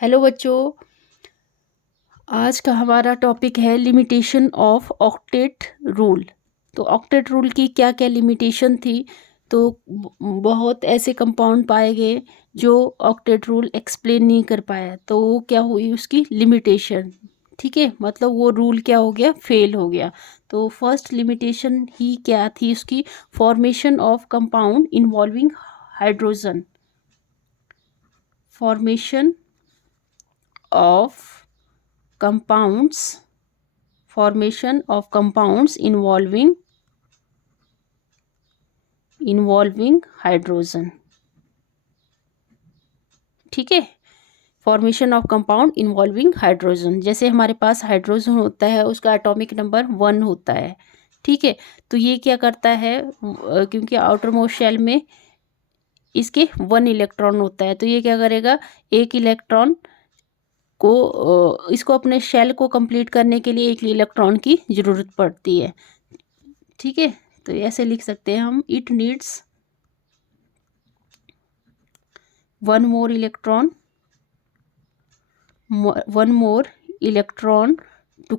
Hello बच्चों। आज का हमारा टॉपिक है लिमिटेशन ऑफ ऑक्टेट रूल। तो ऑक्टेट रूल की क्या क्या लिमिटेशन थी। तो बहुत ऐसे कंपाउंड पाए गए जो ऑक्टेट रूल एक्सप्लेन नहीं कर पाया, तो वो क्या हुई उसकी लिमिटेशन। ठीक है, मतलब वो रूल क्या हो गया, फेल हो गया। तो फर्स्ट लिमिटेशन ही क्या थी उसकी, formation of compound involving hydrogen. Formation of compounds formation of compounds involving hydrogen. ठीक है, formation of compound involving hydrogen. जैसे हमारे पास हाइड्रोजन होता है, उसका एटॉमिक नंबर 1 होता है। ठीक है, तो ये क्या करता है, क्योंकि आउटर मोस्ट शेल में इसके 1 इलेक्ट्रॉन होता है, तो ये क्या करेगा, एक इलेक्ट्रॉन को इसको अपने शेल को कंप्लीट करने के लिए एक इलेक्ट्रॉन की ज़रूरत पड़ती है। ठीक है, तो ऐसे लिख सकते हैं हम, it needs 1 more electron to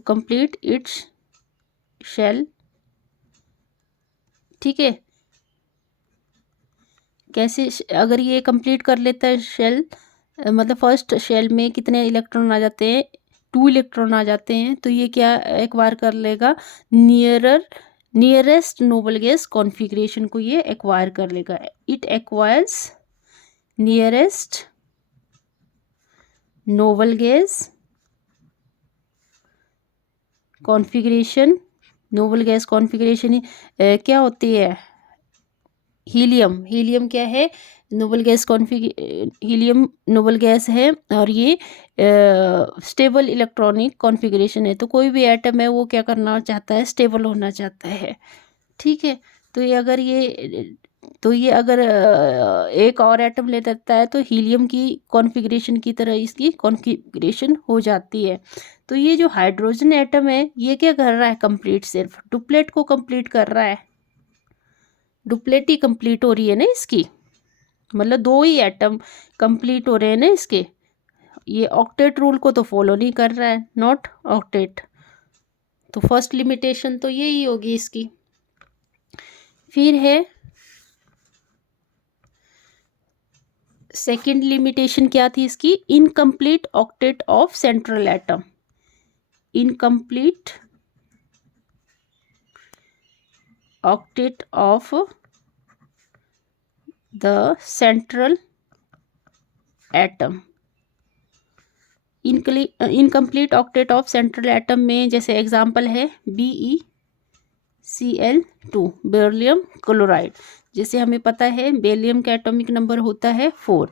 complete its shell। ठीक है, कैसे, अगर ये कंप्लीट कर लेता है शेल, मतलब फर्स्ट शेल में कितने इलेक्ट्रॉन आ जाते हैं, 2 इलेक्ट्रॉन आ जाते हैं, तो ये क्या एक्वायर कर लेगा, नियरेस्ट नोबल गैस कॉन्फ़िगरेशन को ये एक्वायर कर लेगा। It acquires nearest noble gas configuration. Noble gas configuration क्या होती है, हीलियम क्या है, noble gas helium noble gas है, और ये स्टेबल इलेक्ट्रॉनिक कॉन्फ़िगरेशन है। तो कोई भी एटम है वो क्या करना चाहता है, स्टेबल होना चाहता है। ठीक है, तो ये अगर एक और एटम ले लेता है तो हीलियम की कॉन्फ़िगरेशन की तरह इसकी कॉन्फ़िगरेशन हो जाती है। तो ये जो हाइड्रोजन एटम है ये क्या कर रहा है, कंप्लीट सिर्फ डुप्लेट को कंप्लीट कर रहा है। डुप्लेट ही कंप्लीट हो रही है ना इसकी, मतलब 2 ही एटम कंप्लीट हो रहे हैं ना इसके। ये ऑक्टेट रूल को तो फॉलो नहीं कर रहा है, नॉट ऑक्टेट। तो फर्स्ट लिमिटेशन तो यही होगी इसकी। फिर है सेकंड लिमिटेशन, क्या थी इसकी, incomplete octet of central atom. Incomplete octet of the central atom. Incomplete octet of central atom में जैसे एग्जांपल है BeCl2 बेरिलियम क्लोराइड। जैसे हमें पता है बेरिलियम का एटॉमिक नंबर होता है 4,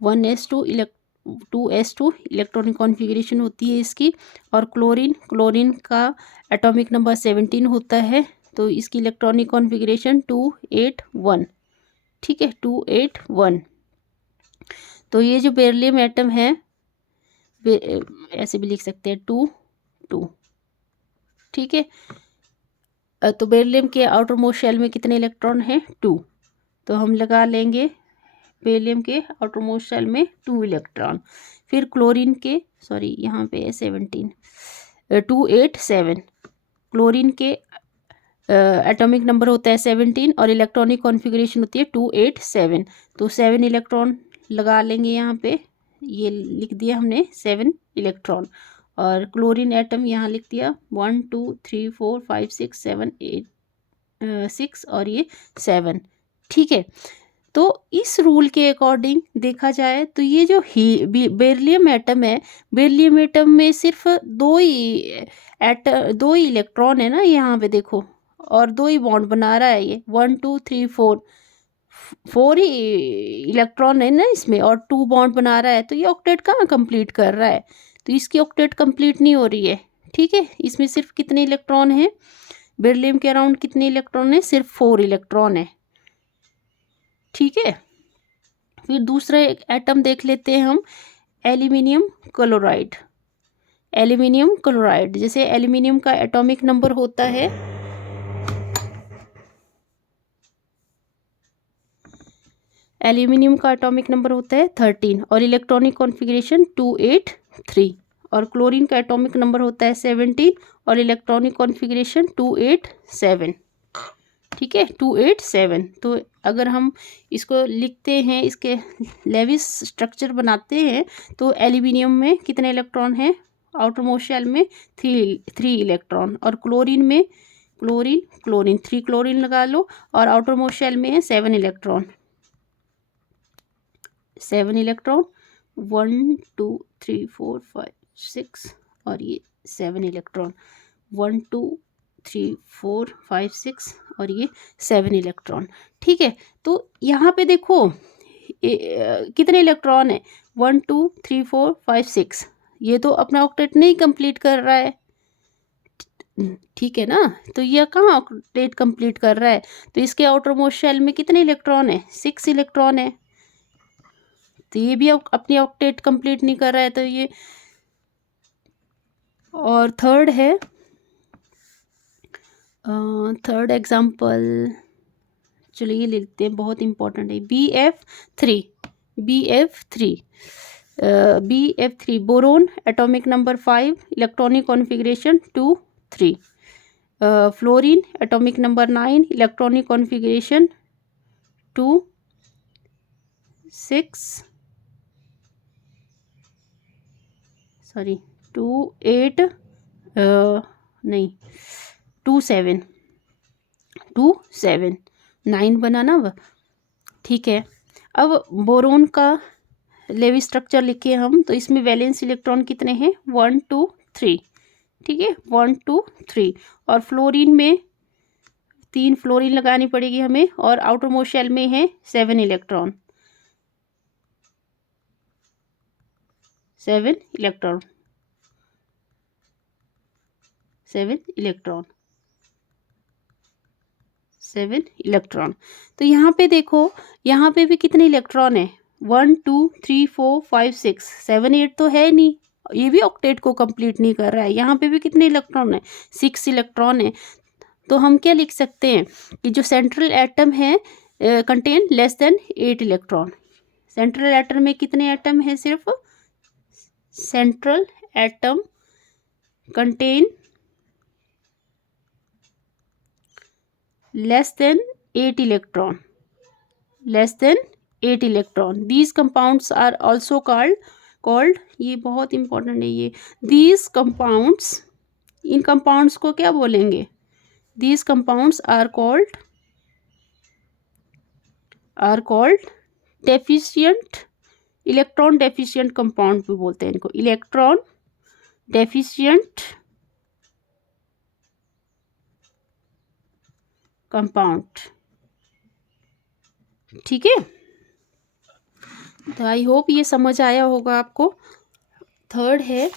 1s2 2s2 इलेक्ट्रॉनिक कॉन्फ़िगरेशन होती है इसकी। और क्लोरीन का एटॉमिक नंबर 17 होता है, तो इसकी इलेक्ट्रॉनिक कॉन्फ़िगरेशन 281। ठीक है, 281। तो ये जो बेरिलियम एटम है ऐसे भी लिख सकते हैं 2 ठीक है, तो बेरिलियम के आउटर मोस्ट शेल में कितने इलेक्ट्रॉन हैं, 2। तो हम लगा लेंगे बेरिलियम के आउटर मोस्ट शेल में 2 इलेक्ट्रॉन। फिर क्लोरीन के, सॉरी यहाँ पे है 17, 287। क्लोरीन के एटॉमिक नंबर होता है 17 और इलेक्ट्रॉनिक कॉन्फ़िगरेशन होती है 287। तो 7 इलेक्ट्रॉन लगा लेंगे यहाँ पे, ये लिख दिया हमने 7 इलेक्ट्रॉन। और क्लोरीन एटम यहाँ लिख दिया 1 2 3 4 5 6 7 8 6 और ये 7। ठीक है, तो इस रूल के अकॉर्डिंग देखा जाए तो ये जो बेरिलियम एटम है, बेरिलियम एटम में सिर्फ 2 ही इलेक्ट्रॉन है ना यहाँ पे देखो, और 2 ही बॉन्ड बना रहा है ये, 1 2 3 4 ही इलेक्ट्रॉन है ना इसमें, और 2 बॉन्ड बना रहा है। तो ये ऑक्टेट कहाँ कंप्लीट कर रहा है, तो इसकी ऑक्टेट कंप्लीट नहीं हो रही है। ठीक है, इसमें सिर्फ कितने इलेक्ट्रॉन हैं, बेरिलियम के अराउंड कितने इलेक्ट्रॉन है, सिर्फ 4 इलेक्ट्रॉन है। ठीक है, फिर दूसरा एक एटम देख लेते हैं हम, एल्यूमिनियम क्लोराइड। एल्यूमिनियम क्लोराइड, जैसे एल्यूमिनियम का एटॉमिक नंबर होता है एल्यूमिनियम का एटॉमिक नंबर होता है 13 और इलेक्ट्रॉनिक कॉन्फ़िगरेशन 283 और क्लोरीन का एटॉमिक नंबर होता है 17 और इलेक्ट्रॉनिक कॉन्फ़िगरेशन 287। ठीक है, 287। तो अगर हम इसको लिखते हैं, इसके लेविस स्ट्रक्चर बनाते हैं, तो एल्यूमिनियम में कितने इलेक्ट्रॉन हैं? आउटर मोस्ट शेल में थ्री इलेक्ट्रॉन और क्लोरीन में क्लोरीन 3 क्लोरीन लगा लो और आउटर मोस्ट शेल में है 7 इलेक्ट्रॉन 1 2 3 4 5 6 और ये 7 इलेक्ट्रॉन 1 2 3 4 5 6 और ये 7 इलेक्ट्रॉन। ठीक है, तो यहाँ पे देखो कितने इलेक्ट्रॉन है? 1 2 3 4 5 6। ये तो अपना ऑक्टेट नहीं कंप्लीट कर रहा है। ठीक है ना, तो ये कहाँ ऑक्टेट कंप्लीट कर रहा है? तो इसके आउटर मोस्ट शेल में कितने इलेक्ट्रॉन है? 6 इलेक्ट्रॉन है। तो ये भी अपनी ऑक्टेट कंप्लीट नहीं कर रहा है। तो ये और थर्ड है, थर्ड एग्जाम्पल चलो ये ले लेते हैं, बहुत इंपॉर्टेंट है। BF3 boron atomic number 5 electronic configuration 2 3। Fluorine atomic number 9 electronic configuration 2 6 sorry 2 8 नहीं 2 7 9 बनाना अब। ठीक है, अब बोरोन का लेवी स्ट्रक्चर लिखे हम, तो इसमें वैलेंस इलेक्ट्रॉन कितने हैं? 1 2 3। ठीक है, 1 2 3 और फ्लोरीन में 3 फ्लोरीन लगानी पड़ेगी हमें और आउटर मोस्ट शेल में है 7 इलेक्ट्रॉन 7 इलेक्ट्रॉन 7 इलेक्ट्रॉन। तो यहाँ पे देखो, यहाँ पे भी कितने इलेक्ट्रॉन है? 1 2 3 4 5 6 7 8 तो है नहीं, ये भी ऑक्टेट को कंप्लीट नहीं कर रहा है। यहाँ पे भी कितने इलेक्ट्रॉन है? 6 इलेक्ट्रॉन है। तो हम क्या लिख सकते हैं कि जो सेंट्रल एटम है contain less than 8 electron. Central atom में कितने एटम है? सिर्फ central atom contain less than 8 electron. These compounds are also called ये बहुत important है ये। These compounds, इन compounds को क्या बोलेंगे? These compounds are called deficient, electron deficient compound भी बोलते हैं इनको, electron deficient कंपाउंड। ठीक है, तो आई होप ये समझ आया होगा आपको। थर्ड है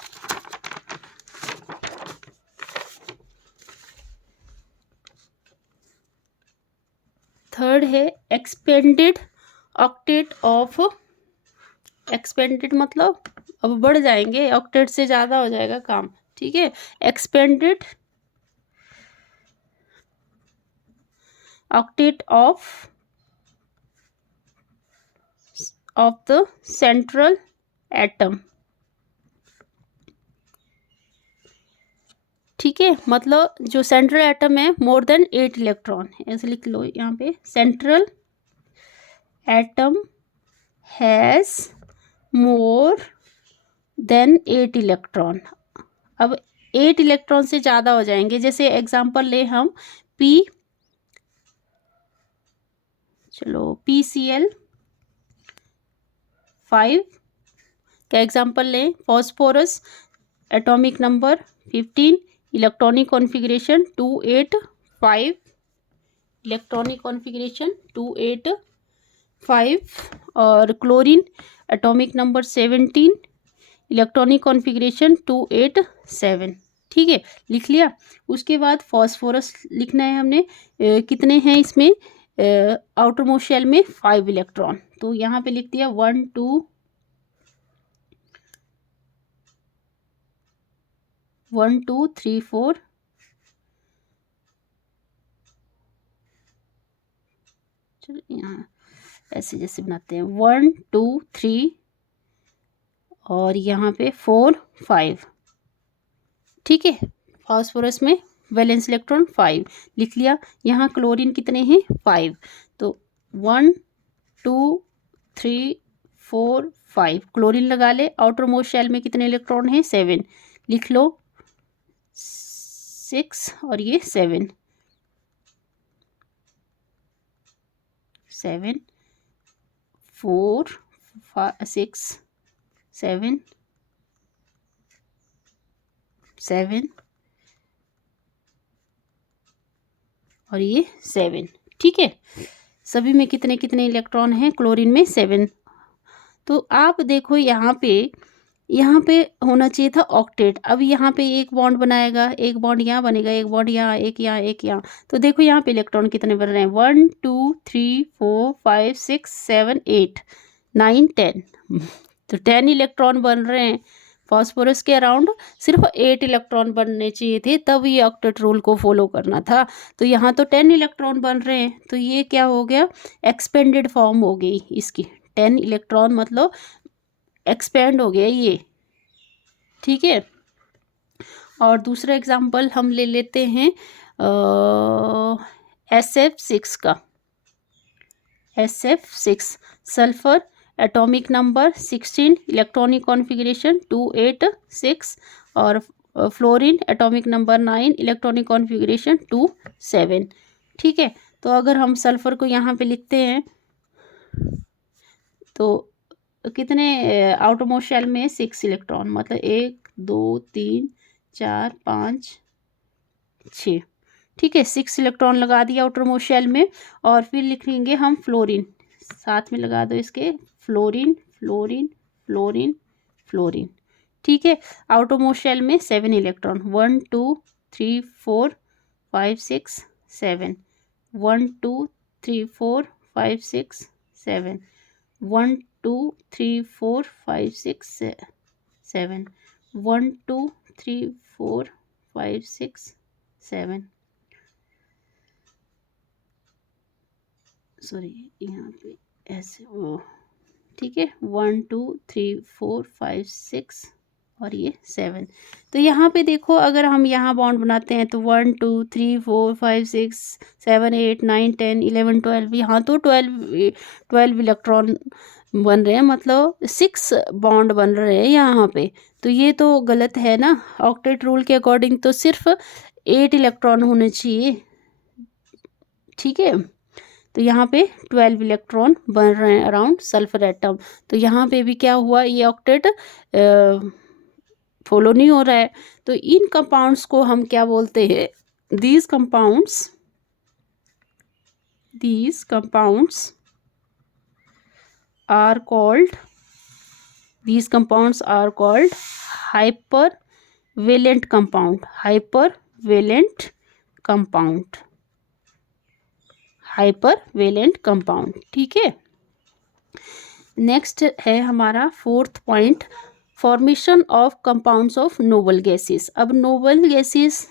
एक्सपेंडेड ऑक्टेट ऑफ, एक्सपेंडेड मतलब अब बढ़ जाएंगे, ऑक्टेट से ज़्यादा हो जाएगा काम। ठीक है, expanded octet of the central atom. ठीक है, मतलब जो सेंट्रल एटम है मोर देन 8 इलेक्ट्रॉन, ऐसे लिख लो यहाँ पे, central atom has more than 8 electron. अब 8 इलेक्ट्रॉन से ज़्यादा हो जाएंगे, जैसे एग्जांपल ले हम PCl 5 का एग्जांपल लें। Phosphorus atomic number 15 electronic configuration 285 electronic configuration 285 और chlorine atomic number 17 electronic configuration 287। ठीक है, लिख लिया। उसके बाद फॉस्फोरस लिखना है हमने, कितने हैं इसमें? आउटर मोस्ट शेल में 5 इलेक्ट्रॉन, तो यहाँ पे लिख दिया 1 2 3 4 चलो यहाँ ऐसे जैसे बनाते हैं 1 2 3 और यहाँ पे 4 5, ठीक है। फास्फोरस में वैलेंस इलेक्ट्रॉन 5 लिख लिया। यहाँ क्लोरीन कितने हैं 5, तो 1 2 3 4 5 क्लोरीन लगा ले। आउटर मोस्ट शेल में कितने इलेक्ट्रॉन हैं 7 लिख लो, 6 और ये 7 7 4 6 7 7 और ये 7, ठीक है। सभी में कितने कितने इलेक्ट्रॉन हैं, क्लोरीन में 7। तो आप देखो यहाँ पे होना चाहिए था ऑक्टेट। अब यहाँ पे एक बॉन्ड बनाएगा, एक बॉन्ड यहाँ बनेगा, एक बॉन्ड यहाँ, एक यहाँ, एक यहाँ। तो देखो यहाँ पे इलेक्ट्रॉन कितने बन रहे हैं 1 2 3 4 5 6 7 8 9 10 तो 10 इलेक्ट्रॉन बन रहे हैं। फास्फोरस के अराउंड सिर्फ 8 इलेक्ट्रॉन बनने चाहिए थे, तब ये ऑक्टेट रूल को फॉलो करना था। तो यहाँ तो 10 इलेक्ट्रॉन बन रहे हैं, तो ये क्या हो गया, एक्सपेंडेड फॉर्म हो गई इसकी। 10 इलेक्ट्रॉन मतलब एक्सपेंड हो गया ये, ठीक है। और दूसरा एग्जांपल हम ले लेते हैं SF6 का। SF6 sulphur atomic number 16, electronic configuration 286 और fluorine atomic number 9, electronic configuration 27, ठीक है। तो अगर हम सल्फर को यहाँ पे लिखते हैं तो कितने आउटरमोस्ट शेल में 6 इलेक्ट्रॉन, मतलब 1 2 3 4 5 6, ठीक है। 6 इलेक्ट्रॉन लगा दिया आउटरमोस्ट शेल में। और फिर लिखेंगे हम फ्लोरीन, साथ में लगा दो इसके, फ्लोरीन फ्लोरीन फ्लोरीन फ्लोरीन, ठीक है। आउटरमोस्ट शेल में 7 इलेक्ट्रॉन, 1 2 3 4 5 6 7, 1 2 3 4 5 6 7, 1 2 3 4 5 6 7, 1 2 3 4 5 6 7, सॉरी यहाँ पे ऐसे वो, ठीक है। 1 2 3 4 5 6 और ये 7। तो यहाँ पे देखो, अगर हम यहाँ बॉन्ड बनाते हैं तो 1 2 3 4 5 6 7 8 9 10 11 12, यहाँ तो 12 इलेक्ट्रॉन बन रहे हैं, मतलब 6 बॉन्ड बन रहे हैं यहाँ पे। तो ये तो गलत है ना, ऑक्टेट रूल के अकॉर्डिंग तो सिर्फ 8 इलेक्ट्रॉन होने चाहिए, ठीक है। तो यहाँ पे 12 इलेक्ट्रॉन बन रहे हैं अराउंड सल्फर एटम। तो यहाँ पे भी क्या हुआ, ये ऑक्टेट फॉलो नहीं हो रहा है। तो इन कंपाउंड्स को हम क्या बोलते हैं, these compounds are called hypervalent compound, ठीक है। नेक्स्ट है हमारा 4th point, formation of compounds of noble gases. अब noble gases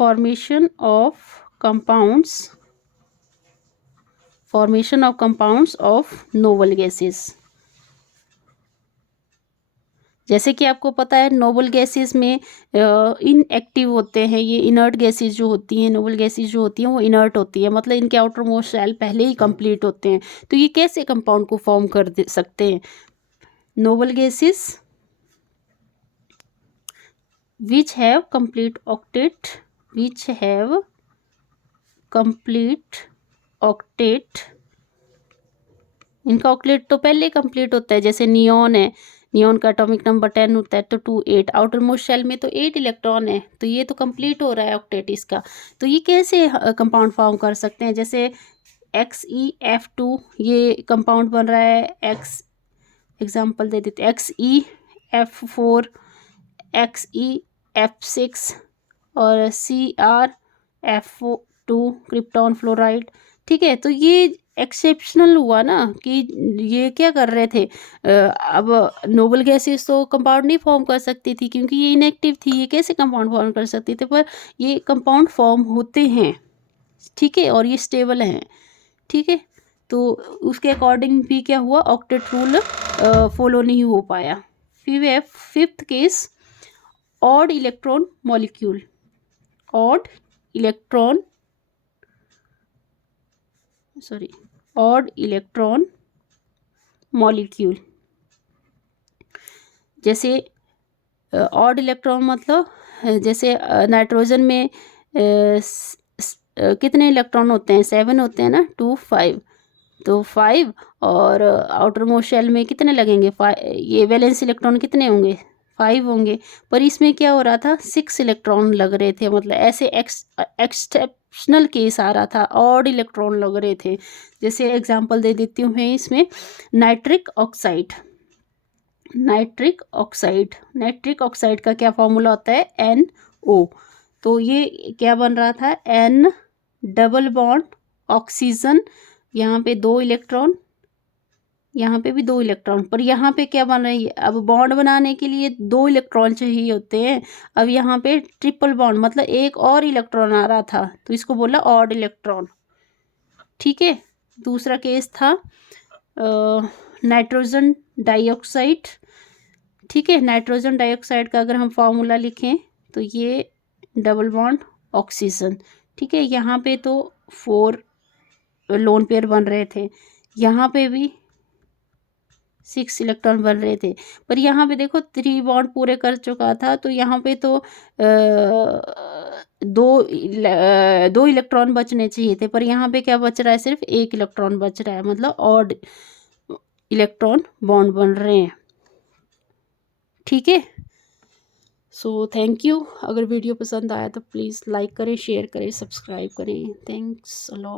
formation of compounds of noble gases. जैसे कि आपको पता है नोबल गैसेस में इनएक्टिव होते हैं, ये इनर्ट गैसेस जो होती हैं, नोबल गैसेस जो होती हैं वो इनर्ट होती है, मतलब इनके आउटर मोस्ट शेल पहले ही कंप्लीट होते हैं। तो ये कैसे कंपाउंड को फॉर्म कर सकते हैं, noble gases which have complete octet, इनका ऑक्टेट तो पहले कंप्लीट होता है। जैसे नियॉन है, नियॉन का एटॉमिक नंबर 10 होता है, तो 2 8, आउटर मोस्ट शेल में तो 8 इलेक्ट्रॉन है, तो ये तो कंप्लीट हो रहा है ऑक्टेट इसका। तो ये कैसे कंपाउंड फॉर्म कर सकते हैं, जैसे XeF2 ये कंपाउंड बन रहा है, एग्जांपल दे देते, XeF4, XeF6 और CrF2 क्रिप्टॉन फ्लोराइड, ठीक है। तो ये एक्सेप्शनल हुआ ना कि ये क्या कर रहे थे, अब नोबल गैसेस तो कंपाउंड नहीं फॉर्म कर सकती थी क्योंकि ये इनएक्टिव थी, ये कैसे कंपाउंड फॉर्म कर सकती थी, पर ये कंपाउंड फॉर्म होते हैं, ठीक है, और ये स्टेबल हैं, ठीक है। तो उसके अकॉर्डिंग भी क्या हुआ, ऑक्टेट रूल फॉलो नहीं हो पाया। फिर है fifth case, odd electron molecule, odd electron molecule. जैसे ऑड इलेक्ट्रॉन मतलब जैसे नाइट्रोजन में कितने इलेक्ट्रॉन होते हैं, 7 होते हैं ना, 2 5, तो 5, और आउटर मोस्ट शेल में कितने लगेंगे, 5, ये वैलेंस इलेक्ट्रॉन कितने होंगे, 5 होंगे, पर इसमें क्या हो रहा था, 6 इलेक्ट्रॉन लग रहे थे, मतलब ऐसे एक्सेप्शनल केस आ रहा था, ऑड इलेक्ट्रॉन लग रहे थे। जैसे एग्जांपल दे देती हूँ मैं इसमें, नाइट्रिक ऑक्साइड नाइट्रिक ऑक्साइड का क्या फॉर्मूला होता है, NO। तो ये क्या बन रहा था, N डबल बॉन्ड ऑक्सीजन, यहाँ पे 2 इलेक्ट्रॉन, यहाँ पे भी 2 इलेक्ट्रॉन, पर यहाँ पे क्या बन रही है, अब बॉन्ड बनाने के लिए 2 इलेक्ट्रॉन चाहिए होते हैं, अब यहाँ पे ट्रिपल बॉन्ड मतलब एक और इलेक्ट्रॉन आ रहा था, तो इसको बोला ऑड इलेक्ट्रॉन, ठीक है। दूसरा केस था नाइट्रोजन डाइऑक्साइड, ठीक है। नाइट्रोजन डाइऑक्साइड का अगर हम फार्मूला लिखें तो ये डबल बॉन्ड ऑक्सीजन, ठीक है। यहाँ पे तो 4 लोन पेयर बन रहे थे, यहाँ पे भी 6 इलेक्ट्रॉन बन रहे थे, पर यहाँ पे देखो 3 बॉन्ड पूरे कर चुका था, तो यहाँ पे तो 2 इलेक्ट्रॉन बचने चाहिए थे, पर यहाँ पे क्या बच रहा है, सिर्फ 1 इलेक्ट्रॉन बच रहा है, मतलब ऑड इलेक्ट्रॉन बॉन्ड बन रहे हैं, ठीक है। So thank you. अगर वीडियो पसंद आया तो प्लीज़ लाइक करें, शेयर करें, सब्सक्राइब करें। Thanks a lot.